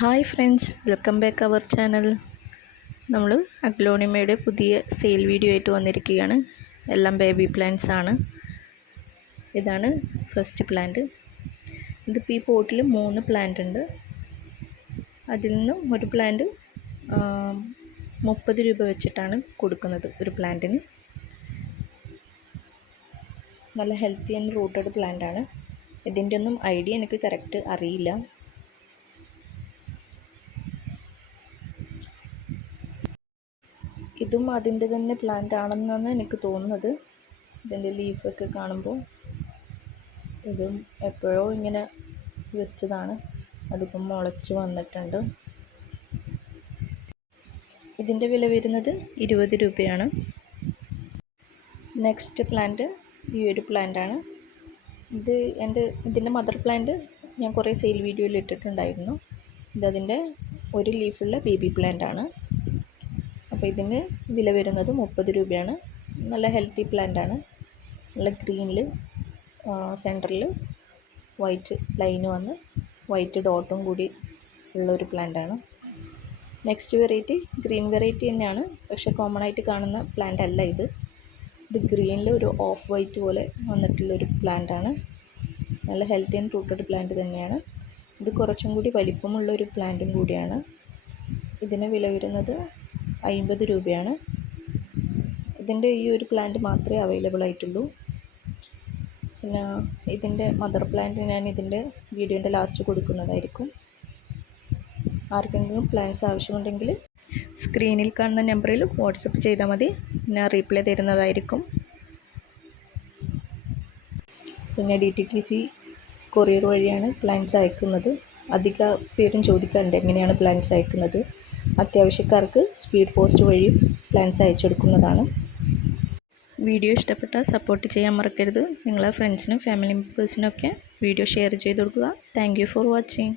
Hi friends, welcome back our channel. നമ്മൾ അഗ്ലോണിമയുടെ പുതിയ സെയിൽ വീഡിയോ ആയിട്ട് വന്നിരിക്കുകയാണ്. എല്ലാം ബേബി പ്ലാന്റ്സ് ആണ്. ഇതാണ് ഫസ്റ്റ് പ്ലാന്റ്. ഇതിപ്പോൾ ഈ പോട്ടിൽ 3 പ്ലാന്റ് ഉണ്ട്. അതിൽ നിന്നും ഒരു പ്ലാന്റ് 30 രൂപ വെച്ചിട്ടാണ് കൊടുക്കുന്നത് ഒരു പ്ലാന്റിന്. നല്ല ഹെൽത്തി ആൻഡ് റൂട്ടഡ് പ്ലാന്റ് ആണ്. ഇതിൻ്റെ ഒന്നും ഐഡിയ എനിക്ക് കറക്റ്റ് അറിയില്ല. ഇതും അതിൻ്റെ തന്നെ പ്ലാന്റ് ആണെന്നാണ് എനിക്ക് തോന്നുന്നത്. ഇതിൻ്റെ ലീഫൊക്കെ കാണുമ്പോൾ ഇതും എപ്പോഴോ ഇങ്ങനെ വെച്ചതാണ്. അതിപ്പം മുളച്ച് വന്നിട്ടുണ്ട്. ഇതിൻ്റെ വില വരുന്നത് 20 രൂപയാണ്. നെക്സ്റ്റ് പ്ലാന്റ് ഈ ഒരു പ്ലാന്റാണ്. ഇതിൻ്റെ മദർ പ്ലാന്റ് ഞാൻ കുറേ സെയിൽ വീഡിയോയിൽ ഇട്ടിട്ടുണ്ടായിരുന്നു. ഇതതിൻ്റെ ഒരു ലീഫുള്ള ബേബി പ്ലാന്റ് ആണ്. അപ്പോൾ ഇതിന് വില വരുന്നത് 30 രൂപയാണ്. നല്ല ഹെൽത്തി പ്ലാന്റാണ്. നല്ല ഗ്രീനിൽ സെൻറ്ററിൽ വൈറ്റ് ലൈന് വന്ന് വൈറ്റ് ഡോട്ടും കൂടി ഉള്ളൊരു പ്ലാന്റാണ്. നെക്സ്റ്റ് വെറൈറ്റി ഗ്രീൻ വെറൈറ്റി തന്നെയാണ്, പക്ഷേ കോമൺ ആയിട്ട് കാണുന്ന പ്ലാന്റ് അല്ല ഇത്. ഇത് ഗ്രീനിൽ ഒരു ഓഫ് വൈറ്റ് പോലെ വന്നിട്ടുള്ളൊരു പ്ലാന്റാണ്. നല്ല ഹെൽത്തി ആൻഡ് റൂട്ടഡ് പ്ലാന്റ് തന്നെയാണ്. ഇത് കുറച്ചും കൂടി വലിപ്പമുള്ളൊരു പ്ലാന്റും കൂടിയാണ്. ഇതിന് വില വരുന്നത് 50 രൂപയാണ്. ഇതിൻ്റെ ഈ ഒരു പ്ലാന്റ് മാത്രമേ അവൈലബിൾ ആയിട്ടുള്ളൂ. പിന്നെ ഇതിൻ്റെ മദർ പ്ലാന്റ് ഞാൻ ഇതിൻ്റെ വീഡിയോൻ്റെ ലാസ്റ്റ് കൊടുക്കുന്നതായിരിക്കും. ആർക്കെങ്കിലും പ്ലാന്റ്സ് ആവശ്യമുണ്ടെങ്കിൽ സ്ക്രീനിൽ കാണുന്ന നമ്പറിൽ വാട്സപ്പ് ചെയ്താൽ മതി. ഞാൻ റീപ്ലൈ തരുന്നതായിരിക്കും. പിന്നെ DTTC കൊറിയർ വഴിയാണ് പ്ലാന്റ്സ് അയക്കുന്നത്. അധിക പേരും ചോദിക്കാറുണ്ട് എങ്ങനെയാണ് പ്ലാന്റ്സ് അയക്കുന്നത്. അത്യാവശ്യക്കാർക്ക് സ്പീഡ് പോസ്റ്റ് വഴി പ്ലാന്റ്സ് അയച്ചെടുക്കുന്നതാണ്. വീഡിയോ ഇഷ്ടപ്പെട്ടാൽ സപ്പോർട്ട് ചെയ്യാൻ മറക്കരുത്. നിങ്ങളെ ഫ്രണ്ട്സിനും ഫാമിലി മെമ്പേഴ്സിനൊക്കെ വീഡിയോ ഷെയർ ചെയ്ത് കൊടുക്കുക. Thank you for watching.